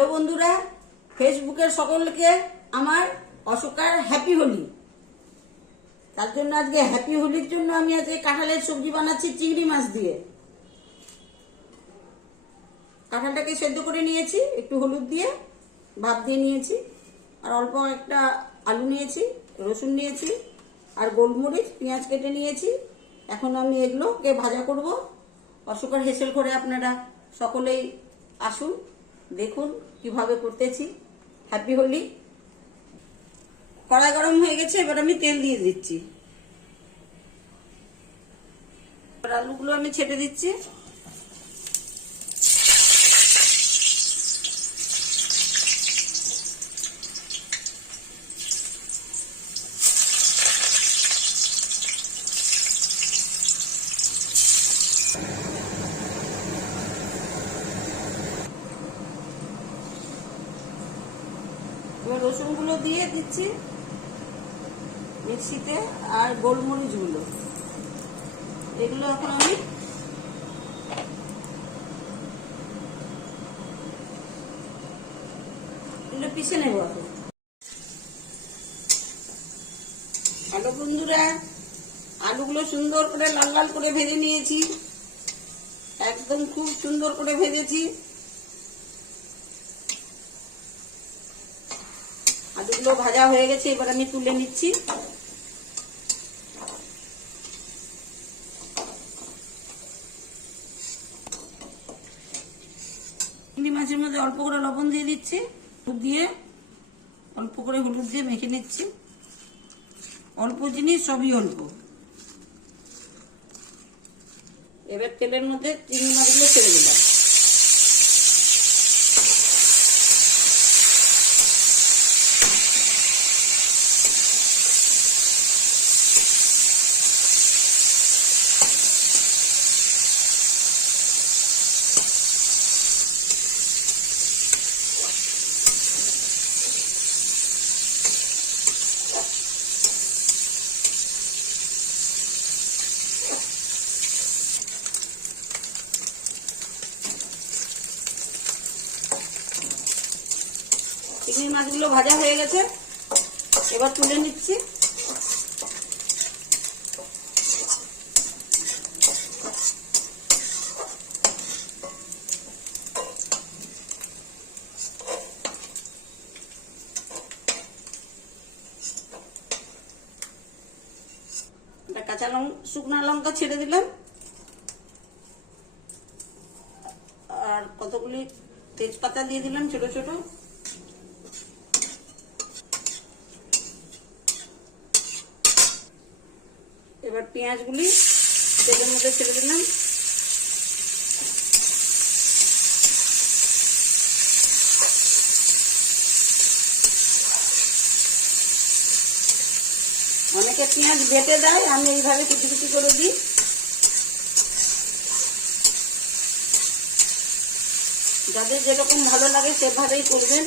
Hello বন্ধুরা, ফেসবুকের সকলকে আমার অশোকার হ্যাপি হোলি। তার জন্য আজকে হ্যাপি হোলির জন্য আমি আজকে কাঁঠালের সবজি বানাচ্ছি চিংড়ি মাছ দিয়ে। কাঁঠালটাকে সেদ্ধ করে নিয়েছি, একটু হলুদ দিয়ে ভাপ দিয়ে নিয়েছি, আর অল্প একটা আলু নিয়েছি, রসুন নিয়েছি, আর গোলমরিচ পেঁয়াজ কেটে নিয়েছি। এখন আমি এগুলোকে ভাজা করব। অশোকার হেসেল করে আপনারা সকলেই আসুন, দেখুন কিভাবে করতেছি। হ্যাপি হোলি। কড়াই গরম হয়ে গেছে, এবার আমি তেল দিয়ে দিচ্ছি। এবার আলুগুলো আমি ছেটে দিচ্ছি। এবার রসুনগুলো দিয়ে দিচ্ছি মিক্সিতে, আর গোলমরিচগুলো, এগুলো এখন আমি পিষে নেব। হ্যালো বন্ধুরা, আলুগুলো সুন্দর করে লাল লাল করে ভেজে নিয়েছি, একদম খুব সুন্দর করে ভেজেছি। আলুগুলো ভাজা হয়ে গেছে, এবার আমি তুলে নিচ্ছি। চিংড়ি মাছের মধ্যে অল্প করে লবণ দিয়ে দিচ্ছি, দিয়ে অল্প করে হলুদ দিয়ে মেখে নিচ্ছি। অল্প জিনিস, সবই অল্প। এবার তেলের মধ্যে চিংড়ি মাছগুলো ছেড়ে দিলাম। চিংড়ি মাছগুলো ভাজা হয়ে গেছে, এবার তুলে নিচ্ছি। কাঁচা শুকনো লঙ্কা ছেড়ে দিলাম, আর কতগুলি তেজপাতা দিয়ে দিলাম ছোট ছোট। এবার পেঁয়াজগুলি তেলের মধ্যে ছেড়ে দিলাম। অনেকে পেঁয়াজ বেটে দেয়, আমি এইভাবে কুচি কুচি করে দিই। যাদের যেরকম ভালো লাগে সেভাবেই করবেন।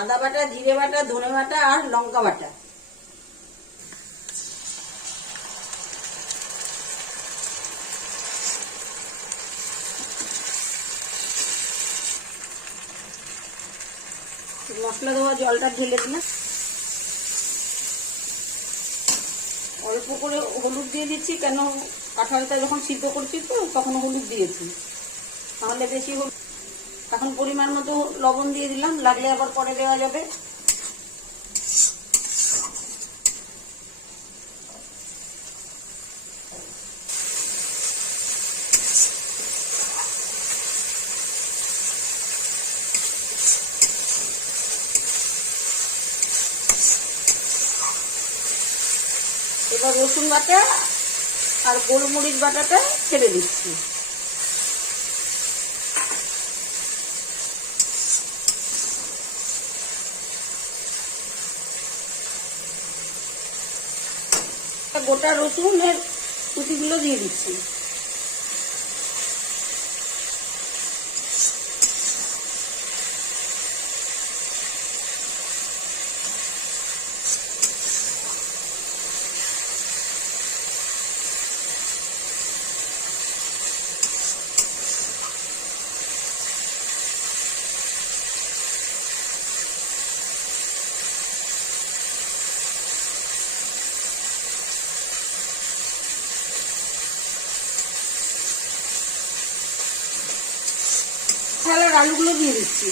আদা বাটা, জিরে বাটা, ধনে বাটা আর লঙ্কা বাটা। মশলা দেওয়া জলটা ঢেলে দিলাম। অল্প করে হলুদ দিয়ে দিচ্ছি, কেন কাঁঠালটা যখন সিদ্ধ করছি তো তখন হলুদ দিয়েছি, তাহলে বেশি হলুদ। এখন পরিমাণ মতো লবণ দিয়ে দিলাম, লাগলে আবার পরে দেওয়া যাবে। এবার রসুন বাটা আর গোলমরিচ বাটাটা ছেড়ে দিচ্ছি। গোটা রসুনের কুচিগুলো দিয়ে দিচ্ছি। কাঁঠাল আর আলুগুলো দিয়ে দিচ্ছি।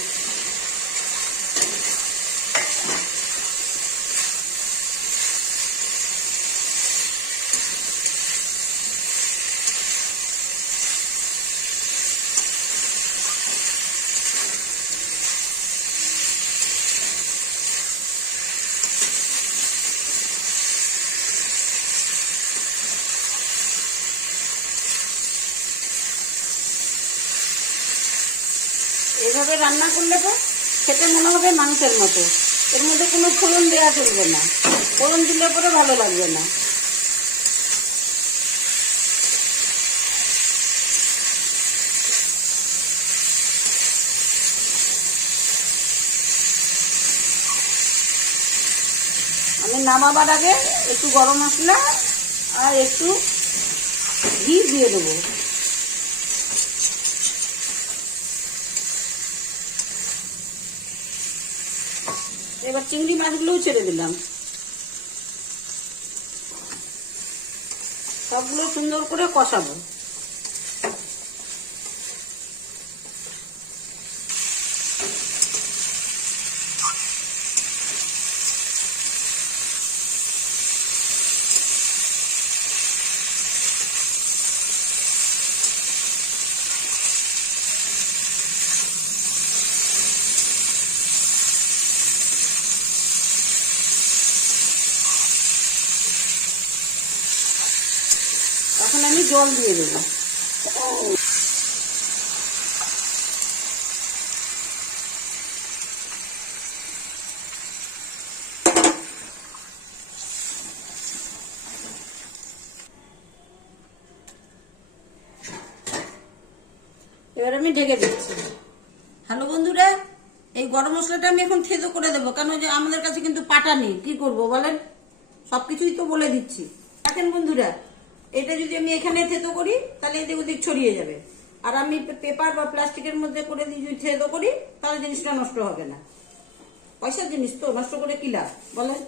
এভাবে রান্না করলে তো খেতে মনে হবে মাংসের মতো। এর মধ্যে কোনো ফোড়ন দেওয়া চলবে না, ফোড়ন দিলে পরে ভালো লাগবে না। আমি নামাবার আগে একটু গরম মশলা আর একটু ঘি দিয়ে দেবো। এবার চিংড়ি মাছগুলোও ছেড়ে দিলাম, সবগুলো সুন্দর করে কষাবো। এখন আমি জল দিয়ে দেবো। এবার আমি ঢেকে দিচ্ছি। হ্যালো বন্ধুরা, এই গরম মশলাটা আমি এখন থেতো করে দেবো, কারণ যে আমাদের কাছে কিন্তু পাটা নেই। কি করবো বলেন, সবকিছুই তো বলে দিচ্ছি। দেখেন বন্ধুরা, এটা যদি আমি এখানে থেতো করি তাহলে এদিক ওদিক ছড়িয়ে যাবে, আর আমি পেপার বা প্লাস্টিকের মধ্যে করে দিয়ে যদি থেতো করি তাহলে জিনিসটা নষ্ট হবে না। পয়সার জিনিস তো, নষ্ট করে কি লাভ বলেন।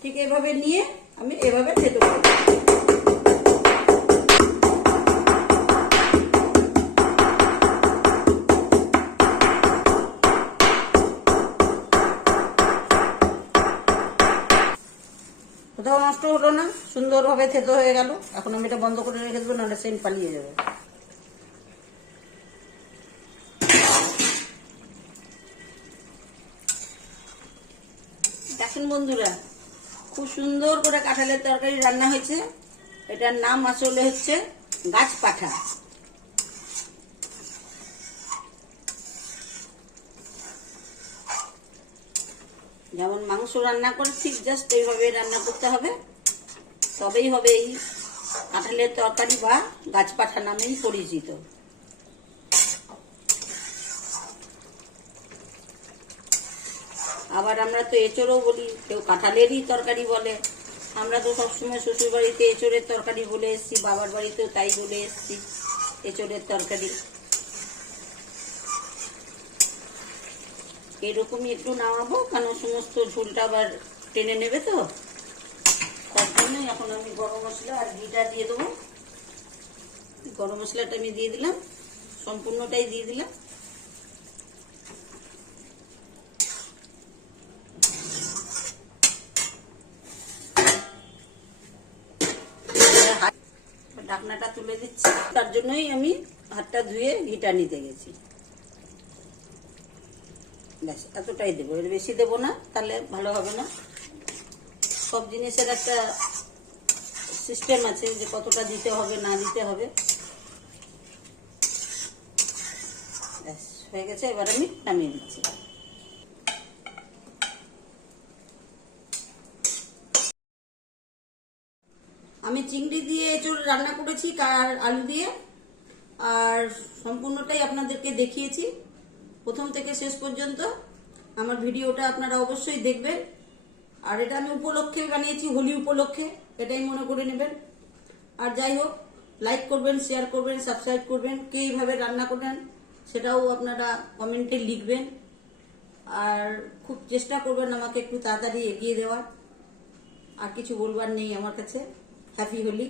ঠিক এভাবে নিয়ে আমি এভাবে থেতো করি। কোথাও নষ্ট হলো না, সুন্দরভাবে থেতো হয়ে গেল। এখন আমি এটা বন্ধ করে রেখে দেবো, নাহলে সেন্ট পালিয়ে যাবে। দেখেন বন্ধুরা, খুব সুন্দর করে কাঁঠালের তরকারি রান্না হয়েছে। এটার নাম আসলে হচ্ছে গাছ পাঠা। যেমন মাংস রান্না করে ঠিক জাস্ট এইভাবে রান্না করতে হবে, তবেই হবে এই কাঁঠালের তরকারি বা গাছ পাঠা নামেই পরিচিত। আবার আমরা তো এঁচড়ও বলি, কেউ কাঁঠালেরই তরকারি বলে। আমরা তো সবসময় শ্বশুর বাড়িতে এঁচড়ের তরকারি বলে এসছি, বাবার বাড়িতেও তাই বলে এসছি, এঁচড়ের তরকারি। এরকমই একটু নামাবো, কারণ সমস্ত ঝোলটা আবার টেনে নেবে তো, তার জন্যই এখন আমি গরম মশলা আর ঘিটা দিয়ে দেবো। গরম মশলাটা আমি দিয়ে দিলাম, সম্পূর্ণটাই দিয়ে দিলাম। ঢাকনাটা তুলে দিচ্ছি, তার জন্যই আমি হাতটা ধুয়ে ঘিটা নিতে গেছি। ব্যাস এতটাই দেবো, এর বেশি দেবো না, তাহলে ভালো হবে না। সব জিনিসের একটা সিস্টেম আছে যে কতটা দিতে হবে না দিতে হবে। ব্যাস হয়ে গেছে, এবার আমি নামিয়ে দিচ্ছি। আমি চিংড়ি দিয়ে এঁচড় রান্না করেছি আর আলু দিয়ে, আর সম্পূর্ণটাই আপনাদেরকে দেখিয়েছি প্রথম থেকে শেষ পর্যন্ত। আমার ভিডিওটা আপনারা অবশ্যই দেখবেন। আর এটা আমি উপলক্ষে বানিয়েছি, হোলি উপলক্ষে, এটাই মনে করে নেবেন। আর যাই হোক, লাইক করবেন, শেয়ার করবেন, সাবস্ক্রাইব করবেন। কে এইভাবে রান্না করবেন সেটাও আপনারা কমেন্টে লিখবেন। আর খুব চেষ্টা করবেন আমাকে একটু তাড়াতাড়ি এগিয়ে দেওয়ার। আর কিছু বলবার নেই আমার কাছে। হ্যাপি হোলি।